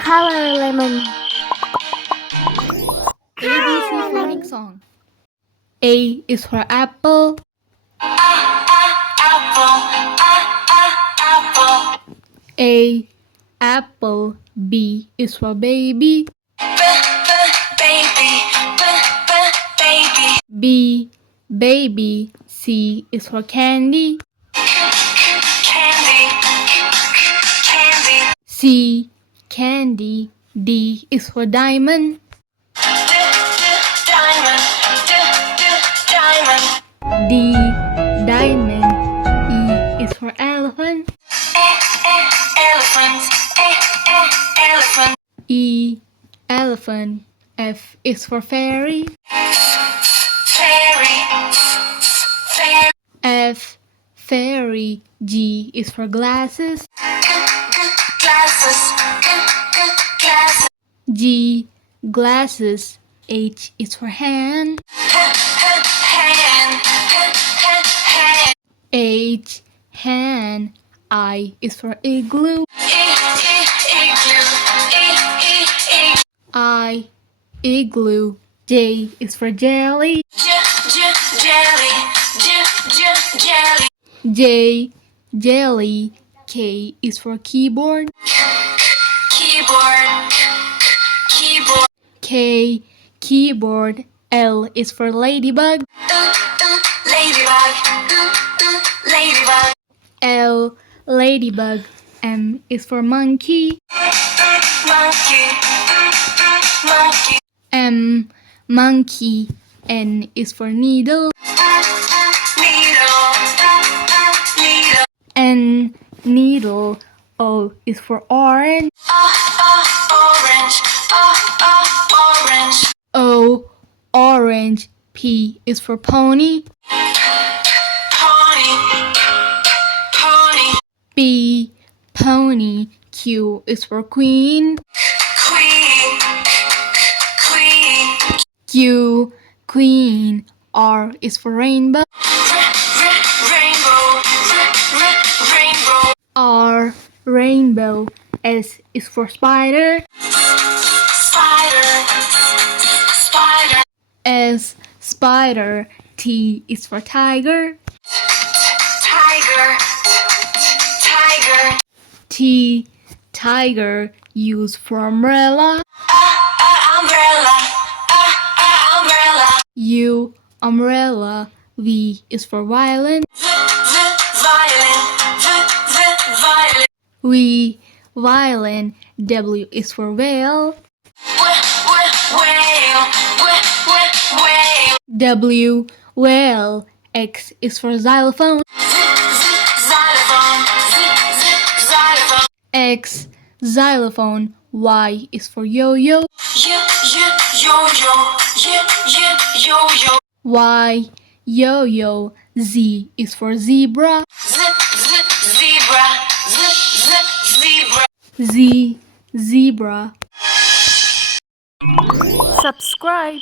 Color lemon. ABC phonics song. A is for apple. A apple. B is for baby. B baby. C is for candy. C candy. D is for diamond. D diamond. E is for elephant. E elephant. F is for fairy. F fairy. G is for glasses. G glasses. H is for hand. H hand. I is for igloo. I igloo. J is for jelly. J jelly. K is for keyboard. K keyboard. L is for ladybug. L ladybug. M is for monkey. M monkey. N is for needle. N needle. O is for orange. O orange. P is for pony. P pony. Q is for queen. Q queen. R is for rainbow. R rainbow. S is for spider. S spider. T is for tiger. T tiger. U is for umbrella. U umbrella. V is for violin. V violin. W is for whale. W whale. X is for xylophone. X xylophone. Y is for yo-yo. Y yo-yo. Z is for zebra. Z zebra. Subscribe.